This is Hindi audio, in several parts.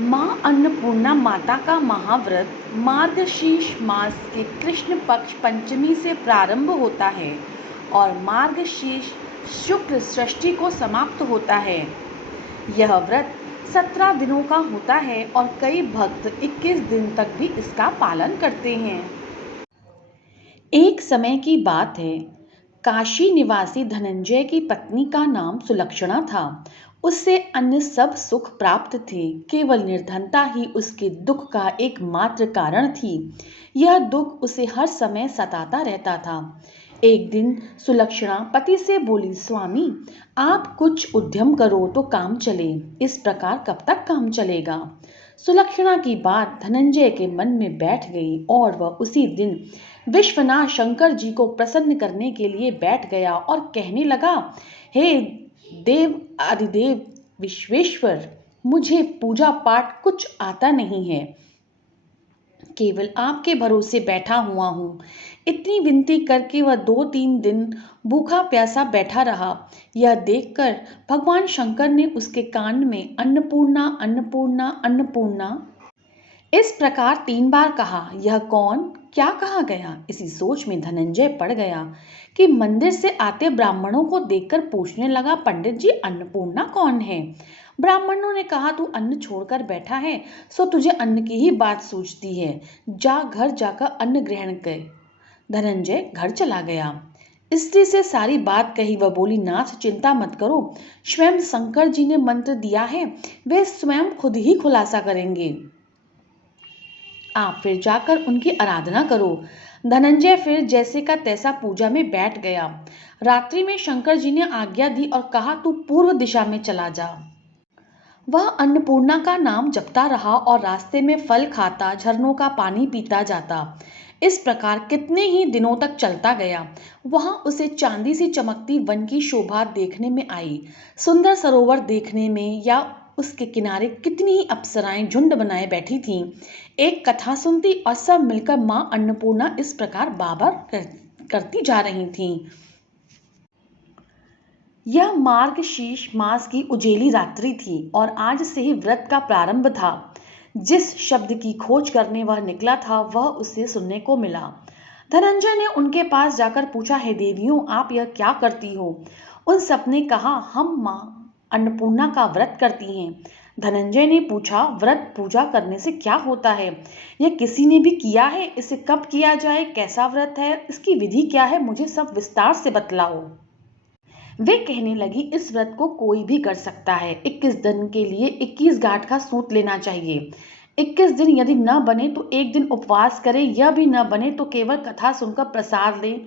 माँ अन्नपूर्णा माता का महाव्रत मार्गशीर्ष मास के कृष्ण पक्ष पंचमी से प्रारंभ होता है और मार्गशीर्ष शुक्ल षष्ठी को समाप्त होता है। यह व्रत 17 दिनों का होता है और कई भक्त 21 दिन तक भी इसका पालन करते हैं। एक समय की बात है, काशी निवासी धनंजय की पत्नी का नाम सुलक्षणा था। उससे अन्य सब सुख प्राप्त थे, केवल निर्धनता ही उसके दुख का एकमात्र कारण थी। यह दुख उसे हर समय सताता रहता था। एक दिन सुलक्षणा पति से बोली, स्वामी आप कुछ उद्यम करो तो काम चले, इस प्रकार कब तक काम चलेगा। सुलक्षणा की बात धनंजय के मन में बैठ गई और वह उसी दिन विश्वनाथ शंकर जी को प्रसन्न करने के लिए बैठ गया और कहने लगा, हे देव आदिदेव विश्वेश्वर, मुझे पूजा पाठ कुछ आता नहीं है, केवल आपके भरोसे बैठा हुआ हूँ। इतनी विनती करके वह 2-3 दिन भूखा प्यासा बैठा रहा। यह देखकर भगवान शंकर ने उसके कान में अन्नपूर्णा अन्नपूर्णा अन्नपूर्णा इस प्रकार 3 बार कहा। यह कौन, क्या कहा गया? इसी सोच में धनंजय पड़ गया कि मंदिर से आते ब्राह्मणों को देखकर पूछने लगा, पंडित जी अन्नपूर्णा कौन है? ब्राह्मणों ने कहा, तू अन्न छोड़कर बैठा है सो तुझे अन्न की ही बात सूझती है, जा घर जाकर अन्न ग्रहण कर। धनंजय घर चला गया। स्त्री से सारी बात कही। वह बोली, नाथ चिंता मत करो, स्वयं शंकर जी ने मंत्र दिया है, वे स्वयं खुद ही खुलासा करेंगे, आप फिर जाकर उनकी आराधना करो। धनंजय फिर जैसे का तैसा पूजा में बैठ गया। रात्रि में शंकर जी ने आज्ञा दी और कहा, तू पूर्व दिशा में चला जा। वह अन्नपूर्णा का नाम जपता रहा और रास्ते में फल खाता, झरनों का पानी पीता जाता। इस प्रकार कितने ही दिनों तक चलता गया। वहां उसे चांदी सी चमकती वन की शोभा देखने में आई। सुंदर सरोवर देखने में या उसके किनारे कितनी ही अप्सराएं झुंड बनाए बैठी थीं। एक कथा सुनती और सब मिलकर मां अन्नपूर्णा इस प्रकार करती जा रही थीं। यह मार्गशीर्ष मास की उजेली रात्रि थी और आज से ही व्रत का प्रारंभ था। जिस शब्द की खोज करने वह निकला था वह उसे सुनने को मिला। धनंजय ने उनके पास जाकर पूछा, हे देवियों, आप यह क्या करती हो? उन सब ने कहा, हम माँ अन्नपूर्णा का व्रत करती हैं। धनंजय ने पूछा, व्रत पूजा करने से क्या होता है? यह किसी ने भी किया है? इसे कब किया जाए? कैसा व्रत है? इसकी विधि क्या है? मुझे सब विस्तार से बतलाओ। वे कहने लगी, इस व्रत को कोई भी कर सकता है। 21 दिन के लिए 21 गांठ का सूत लेना चाहिए। 21 दिन यदि न बने तो एक दिन उपवास करें, यह भी न बने तो केवल कथा सुनकर प्रसाद लें।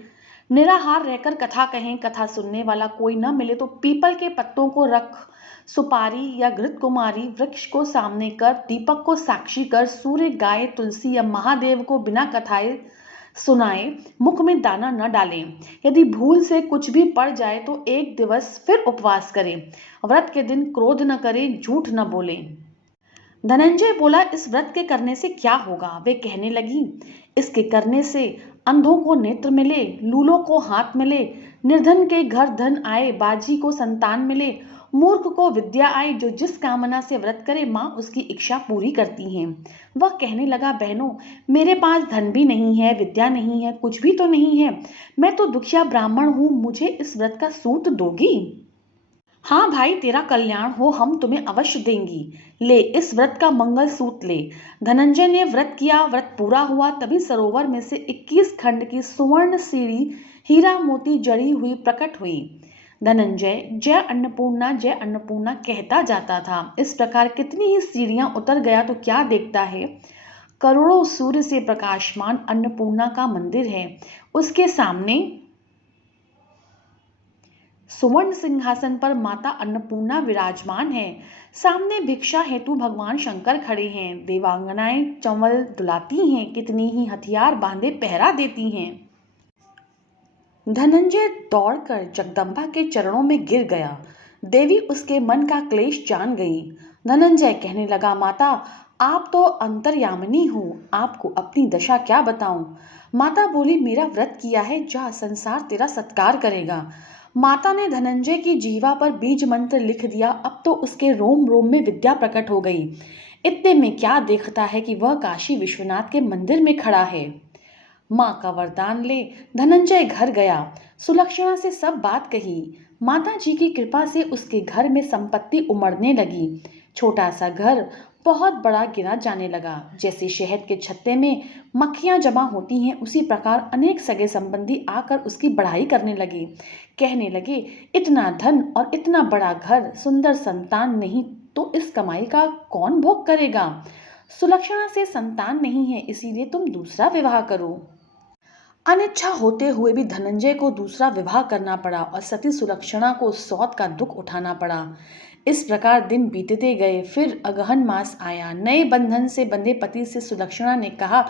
निराहार रहकर कथा कहें। कथा सुनने वाला कोई न मिले तो पीपल के पत्तों को रख, सुपारी या घृत कुमारी वृक्ष को सामने कर, दीपक को साक्षी कर, सूर्य, गाय, तुलसी या महादेव को बिना कथाए सुनाए मुख में दाना न डालें। यदि भूल से कुछ भी पड़ जाए तो एक दिवस फिर उपवास करें। व्रत के दिन क्रोध न करें, झूठ न बोलें। धनंजय बोला, इस व्रत के करने से क्या होगा? वे कहने लगी, इसके करने से अंधों को नेत्र मिले, लूलों को हाथ मिले, निर्धन के घर धन आए, बाजी को संतान मिले, मूर्ख को विद्या आए। जो जिस कामना से व्रत करे माँ उसकी इच्छा पूरी करती हैं। वह कहने लगा, बहनों, मेरे पास धन भी नहीं है, विद्या नहीं है, कुछ भी तो नहीं है, मैं तो दुखिया ब्राह्मण हूँ, मुझे इस व्रत का सूत दोगी? हाँ भाई, तेरा कल्याण हो, हम तुम्हें अवश्य देंगी। ले, इस व्रत का मंगल सूत ले। धनंजय ने व्रत किया। व्रत पूरा हुआ तभी सरोवर में से 21 खंड की सुवर्ण सीढ़ी हीरा मोती जड़ी हुई प्रकट हुई। धनंजय जय अन्नपूर्णा कहता जाता था। इस प्रकार कितनी ही सीढ़ियां उतर गया तो क्या देखता है, करोड़ों सूर्य से प्रकाशमान अन्नपूर्णा का मंदिर है। उसके सामने सुवर्ण सिंहासन पर माता अन्नपूर्णा विराजमान है। सामने भिक्षा हेतु भगवान शंकर खड़े हैं। देवांगनाएं चंवल दुलाती हैं, कितनी ही हथियार बांधे पहरा देती हैं। धनंजय दौड़कर जगदम्बा के चरणों में गिर गया। देवी उसके मन का क्लेश जान गई। धनंजय कहने लगा, माता आप तो अंतर्यामिनी हो, आपको अपनी दशा क्या बताऊं? माता बोली, मेरा व्रत किया है, जा, संसार तेरा सत्कार करेगा। माता ने धनंजय की जीवा पर बीज मंत्र लिख दिया। अब तो उसके रोम रोम में विद्या प्रकट हो गई। इतने में क्या देखता है कि वह काशी विश्वनाथ के मंदिर में खड़ा है। माँ का वरदान ले धनंजय घर गया, सुलक्षणा से सब बात कही। माता जी की कृपा से उसके घर में संपत्ति उमड़ने लगी। छोटा सा घर बहुत बड़ा गिना जाने लगा। जैसे शहद के छत्ते में मक्खियां जमा होती हैं, उसी प्रकार अनेक सगे संबंधी आकर उसकी बढ़ाई करने लगे। कहने लगे, इतना धन और इतना बड़ा घर, सुंदर संतान नहीं तो इस कमाई का कौन भोग करेगा। सुलक्षणा से संतान नहीं है, इसीलिए तुम दूसरा विवाह करो। अनिच्छा होते हुए भी धनंजय को दूसरा विवाह करना पड़ा और सती सुलक्षणा को सौत का दुख उठाना पड़ा। इस प्रकार दिन बीतते गए। फिर अगहन मास आया। नए बंधन से बंधे पति से सुलक्षणा ने कहा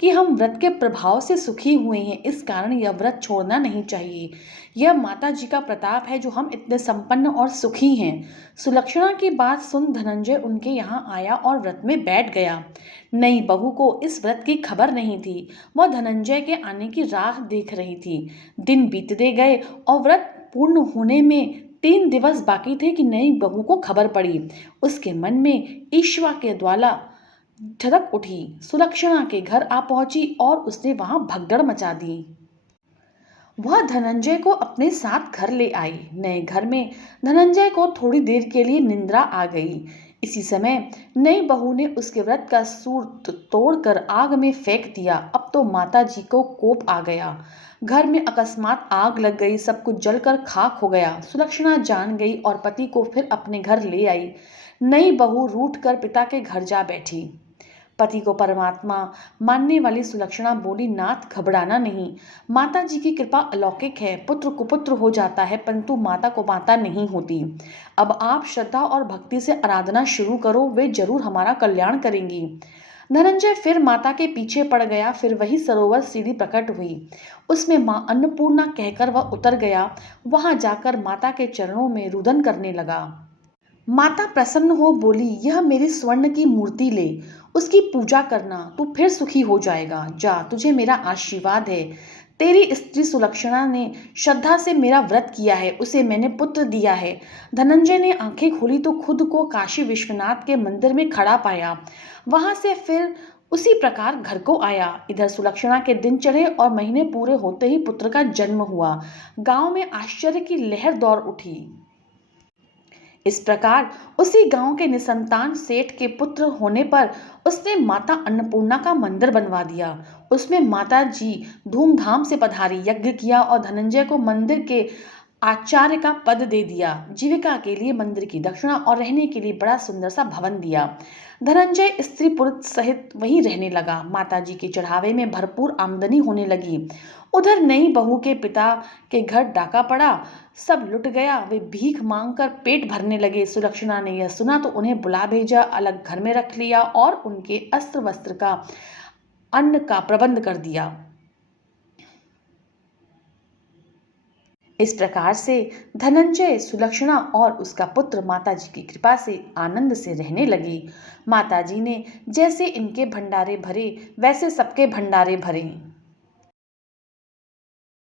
कि हम व्रत के प्रभाव से सुखी हुए हैं, इस कारण यह व्रत छोड़ना नहीं चाहिए। यह माता जी का प्रताप है जो हम इतने संपन्न और सुखी हैं। सुलक्षणा की बात सुन धनंजय उनके यहाँ आया और व्रत में बैठ गया। नई बहू को इस व्रत की खबर नहीं थी। वह धनंजय के आने की राह देख रही थी। दिन बीतते गए और व्रत पूर्ण होने में 3 दिवस बाकी थे कि नई बहू को खबर पड़ी। उसके मन में ईर्ष्या के ज्वाला धधक उठी। सुलक्षणा के घर आ पहुंची और उसने वहां भगदड़ मचा दी। वह धनंजय को अपने साथ घर ले आई। नए घर में धनंजय को थोड़ी देर के लिए निंद्रा आ गई। इसी समय नई बहू ने उसके व्रत का सूत्र तोड़कर आग में फेंक दिया। अब तो माता जी को कोप आ गया। घर में अकस्मात आग लग गई, सब कुछ जलकर खाक हो गया। सुलक्षणा जान गई और पति को फिर अपने घर ले आई। नई बहू रूठ कर पिता के घर जा बैठी। पति को परमात्मा मानने वाली सुलक्षणा बोली, नाथ घबराना नहीं, माता जी की कृपा अलौकिक है। पुत्र कुपुत्र हो जाता है परंतु माता को माता नहीं होती। अब आप श्रद्धा और भक्ति से आराधना शुरू करो, वे जरूर हमारा कल्याण करेंगी। धनंजय फिर माता के पीछे पड़ गया। फिर वही सरोवर सीढ़ी प्रकट हुई, उसमें माँ अन्नपूर्णा कहकर वह उतर गया। वहां जाकर माता के चरणों में रुदन करने लगा। माता प्रसन्न हो बोली, यह मेरी स्वर्ण की मूर्ति ले, उसकी पूजा करना, तू फिर सुखी हो जाएगा। जा, तुझे मेरा आशीर्वाद है। तेरी स्त्री सुलक्षणा ने श्रद्धा से मेरा व्रत किया है, उसे मैंने पुत्र दिया है। धनंजय ने आंखें खोली तो खुद को काशी विश्वनाथ के मंदिर में खड़ा पाया। वहां से फिर उसी प्रकार घर को आया। इधर सुलक्षणा के दिन चढ़े और महीने पूरे होते ही पुत्र का जन्म हुआ। गांव में आश्चर्य की लहर दौड़ उठी। इस प्रकार उसी गांव के निसंतान सेठ के पुत्र होने पर उसने माता अन्नपूर्णा का मंदिर बनवा दिया। उसमें माता जी धूमधाम से पधारी, यज्ञ किया और धनंजय को मंदिर के आचार्य का पद दे दिया। जीविका के लिए मंदिर की दक्षिणा और रहने के लिए बड़ा सुंदर सा भवन दिया। धनंजय स्त्री पुरुष सहित वहीं रहने लगा। माता जी के चढ़ावे में भरपूर आमदनी होने लगी। उधर नई बहू के पिता के घर डाका पड़ा, सब लुट गया। वे भीख मांगकर पेट भरने लगे। सुलक्षणा ने यह सुना तो उन्हें बुला भेजा, अलग घर में रख लिया और उनके अस्त्र वस्त्र का, अन्न का प्रबंध कर दिया। इस प्रकार से धनंजय, सुलक्षणा और उसका पुत्र माता जी की कृपा से आनंद से रहने लगे। माता जी ने जैसे इनके भंडारे भरे वैसे सबके भंडारे भरे।